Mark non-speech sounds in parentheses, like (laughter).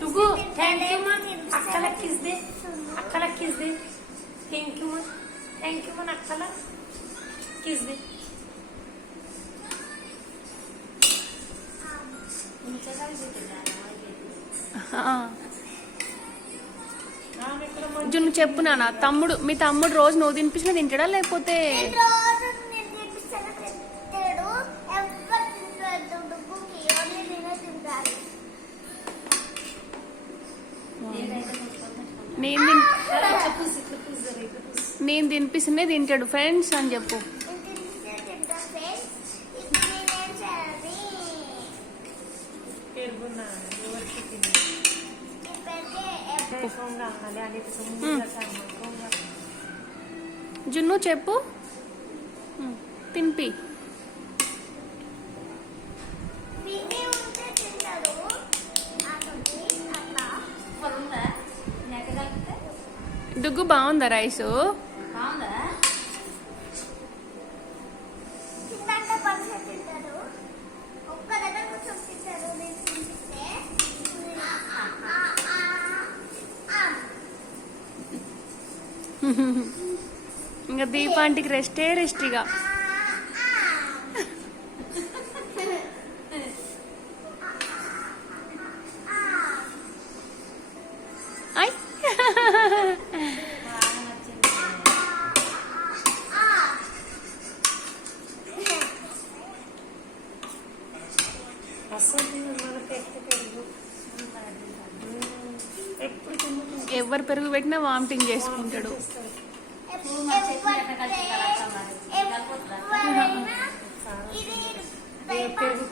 డుగు thank you మా అక్కల కిస్ దే అక్కల కిస్ దే థ్యాంక్ యూ మా థ్యాంక్ యూ మా అక్కల కిస్ దే ఆ. జున్ను చెప్పు నాన్న తమ్ముడు మీ తమ్ముడు రోజు నువ్వు తినిపించిన తింటాడా లేకపోతే నేను తిన్- నేను తినిపిస్తేనే తింటాడు. ఫ్రెండ్స్ అని చెప్పు. జున్ను చెప్పు. తినిపి. డుగ్గు బాగుందా రైసు? (laughs) ఇంకా దీపాంటికి రెస్టే రెస్ట్ ఇక. ఎవరు పెరుగు పెట్టినా వామిటింగ్ చేసుకుంటాడు. పెరుగు